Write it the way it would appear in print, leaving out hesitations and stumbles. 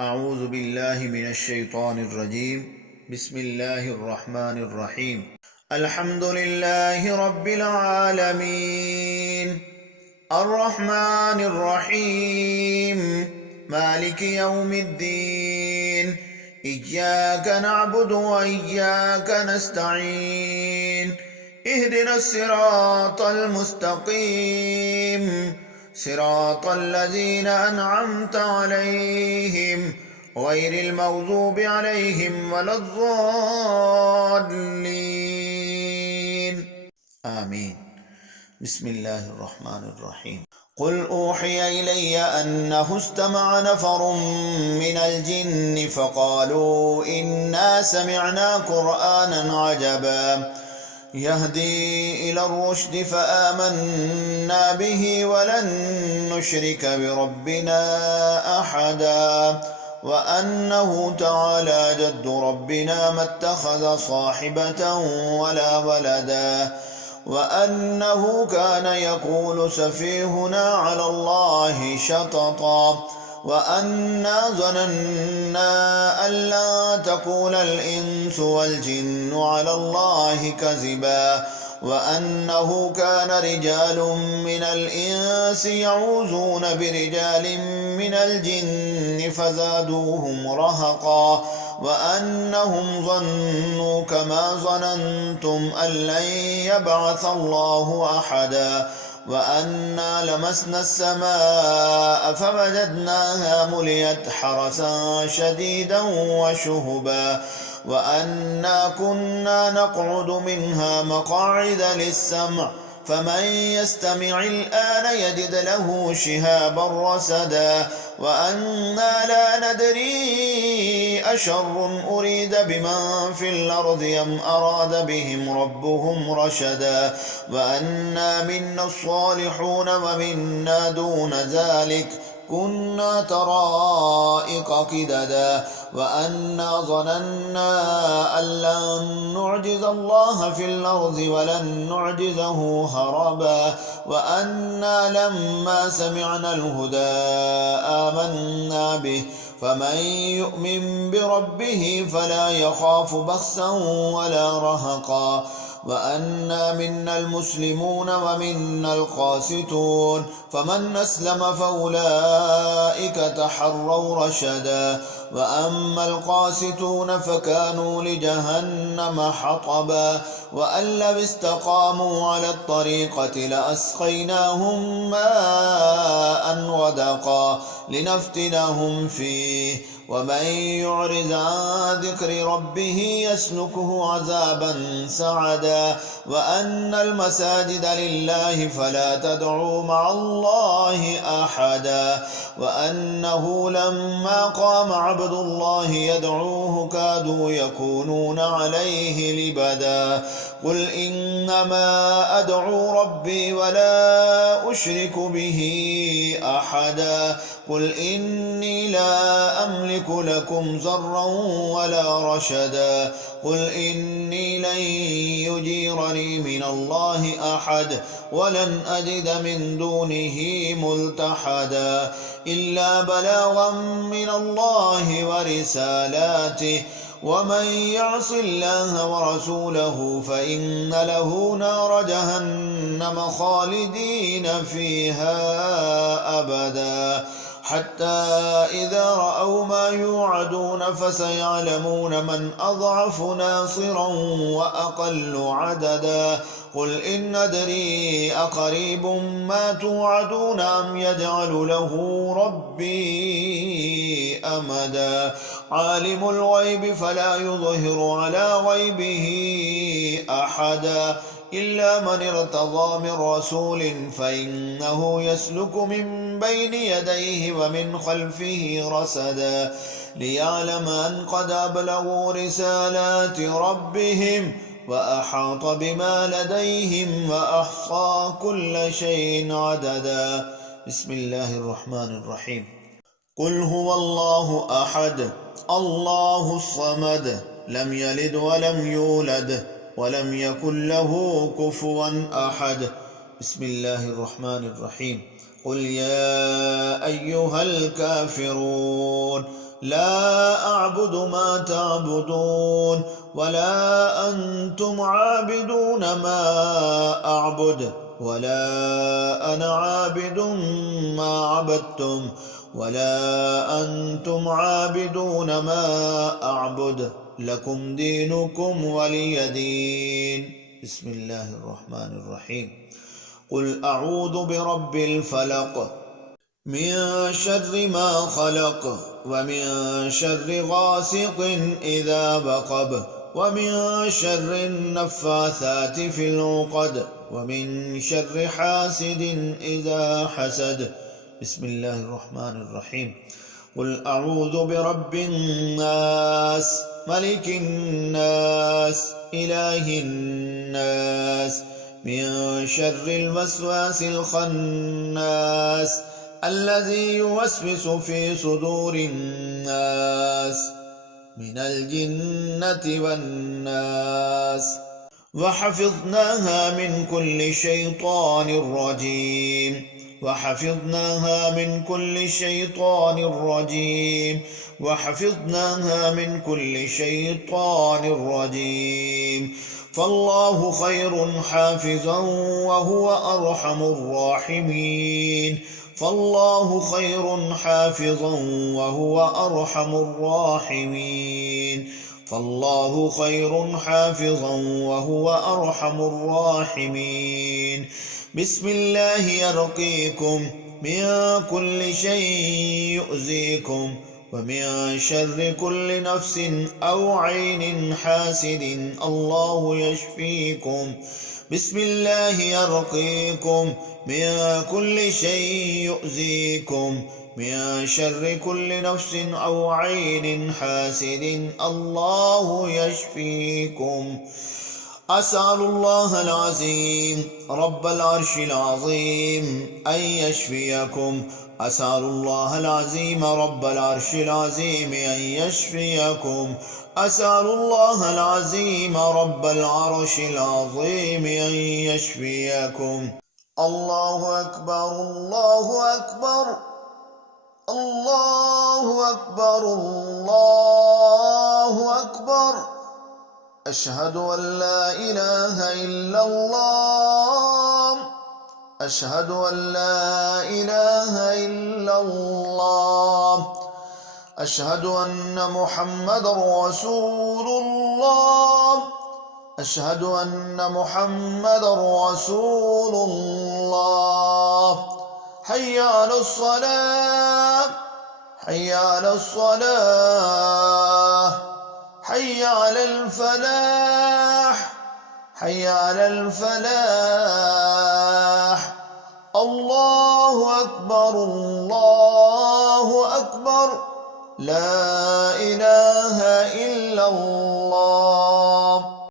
अऊज़ु बिल्लाहि मिनश्शैतानिर्रजीम बिस्मिल्लाहिर्रहमानिर्रहीम अल्हम्दुलिल्लाहि रब्बिल आलमीन अर्रहमानिर्रहीम मालिकि यौमिद्दीन इय्याक नअबुदु व इय्याक नस्तईन इहदिनस सिरातल मुस्तकीम सिरातल लज़ीना अनअमता अलैहिम गैरिल मग़ज़ूबि अलैहिम वलद्दाल्लीन आमीन। बिस्मिल्लाहिर्रहमानिर्रहीम। क़ुल ऊहिय इलय्य अन्नहु इस्तमअ नफ़रुम मिनल जिन्नि फ़क़ालू इन्ना समिअना क़ुरआनन अजबा यहदी इलर रुश्द फ़आमन्ना बिही वलन नुश्रिक बिरब्बिना अहदा व अन्नहु तआला जद्दु रब्बिना मत्तख़ज़ साहिबतन वला वलदा व अन्नहु कान यक़ूलु सफ़ीहुना अलल्लाहि शतता व अन्ना ज़नन्ना अल्ला तक़ूलल इंसु वल जिन्नु अलल्लाहि कज़िबा व अन्नहु कान रिजालुम मिनल इंसि यऊज़ून बिरिजालिम मिनल जिन्नि फ़ज़ादूहुम रहक़ा व अन्नहुम ज़न्नु कमा ज़नन्तुम अल्लन यबअथल्लाहु अहदा व अन्ना लमस्ना अस्समाअ फवजदनाहा मुलियत हरसन शदीदन व शुहुबा व अन्ना कुन्ना नक़उदु मिन्हा मक़ाዒद लिस्समअ फमन यस्तमि'il आन यजिद लहु शिहाबन रसदा व अन्ना ला नदरी अशर्रुन उरीद बिमन फिल अर्दि अम अराद बिहिम रब्बुहुम रशदा व अन्ना मिन्ना अस्सालिहून व मिन्ना दून ज़ालिक कुन्ना तराइक किददा व अन्ना ज़नन्ना अल्लन नुअजिज़ अल्लाह फिल अर्दि वलन नुअजिज़हु हरबा व अन्ना लम्मा समिअनल हुदा आमन्ना बिहि फमन यु'मिन बिरब्बिहि फला यख़ाफ़ु बख़्सन वला रहक़ा व अन्ना मिन्नल मुस्लिमून व मिन्नल क़ासितून फमन अस्लम फ़उलाइक तहर्रव रशदा व अम्मल क़ासितून फ़कानू लिजहन्नम हतबा व अन लव इस्तक़ामू अलत तरीक़ति लअस्क़यनाहुम माअन ग़दक़ा लिनफ़्तिनहुम फ़ीह व मन युअरिज़ अन ज़िक्रि रब्बिह यसलुकहु अज़ाबन सअदा व अन्नल मसाजिद लिल्लाहि फला तदअू मअल्लाहि अहदा व अन्नहु लम्मा क़ाम अब्दुल्लाहि यदअूहु कादू यकूनून अलैहि लिबदा क़ुल इन्नमा अदअू रब्बी वला उश्रिकु बिही अहदा क़ुल इन्नी ला अमलिकु लकुम ज़र्रन वला रशदा क़ुल इन्नी लन युजीरनी मिनल्लाहि अहद वलन अजिद मिन दूनिही मुल्तहदा इल्ला बलागन मिनल्लाहि व रिसालातिहि वमन यअसिल्लाह व रसूलहु फ़इन्न लहु नार जहन्नम ख़ालिदीन फ़ीहा अबदा हत्ता इज़ा रअव मा युअदून फसयअलमून मन अज़अफ़ु नासिरन व अक़ल्लु अददा क़ुल इन अदरी अक़रीबुम मा तुअदून अम यजअलु लहु रब्बी अमदा आलिमुल ग़ैबि फला युज़हिरु अला ग़ैबिही अहदा इल्ला मन इर्तज़ा मिन रसूलिन फ़इन्नहु यसलुकु मिन बैनि यदैहि व मिन ख़ल्फ़िहि रसदा लियअलम अन क़द अबलगू रिसालाति रब्बिहिम व अहात बिमा लदैहिम व अहसा कुल्ल शैइन अददा। बिस्मिल्लाहिर्रहमानिर्रहीम। क़ुल हुवल्लाहु अहद अल्लाहुस समद लम यलिद व लम यूलद वलम यकुल लहु कुफुवन अहद। बिस्मिल्लाहिर्रहमानिर्रहीम। क़ुल या अय्युहल काफ़िरून لا أعبد ما تعبدون ولا أنتم عابدون ما أعبد ولا أنا عابد ما عبدتم ولا أنتم عابدون ما أعبد لكم دينكم ولي دين. بسم الله الرحمن الرحيم. قل أعوذ برب الفلق من شر ما خلق ومن شر غاسق إذا وقب ومن شر النفاثات في العقد ومن شر حاسد إذا حسد. بسم الله الرحمن الرحيم. قل أعوذ برب الناس ملك الناس إله الناس من شر الوسواس الخناس الذي يوسوس في صدور الناس من الجنة والناس. وحفظناها من كل شيطان رجيم وحفظناها من كل شيطان رجيم وحفظناها من كل شيطان رجيم. فالله خير حافظا وهو أرحم الراحمين. فالله خير حافظا وهو أرحم الراحمين. فالله خير حافظا وهو أرحم الراحمين. بسم الله يرقيكم من كل شيء يؤذيكم ومن شر كل نفس أو عين حاسد الله يشفيكم. بسم الله يرقيكم من كل شيء يؤذيكم من شر كل نفس أو عين حاسد الله يشفيكم. أسأل الله العظيم رب العرش العظيم أن يشفيكم. أسأل الله العظيم رب العرش العظيم أن يشفيكم. أسأل الله العظيم رب العرش العظيم أن يشفيكم. الله أكبر الله أكبر الله أكبر الله أكبر. أشهد أن لا إله إلا الله. أشهد أن لا إله إلا الله. أشهد أن محمدا رسول الله. أشهد أن محمدا رسول الله. حي على الصلاة حي على الصلاة حي على الفلاح حي على الفلاح. الله أكبر الله أكبر. لا إله إلا الله.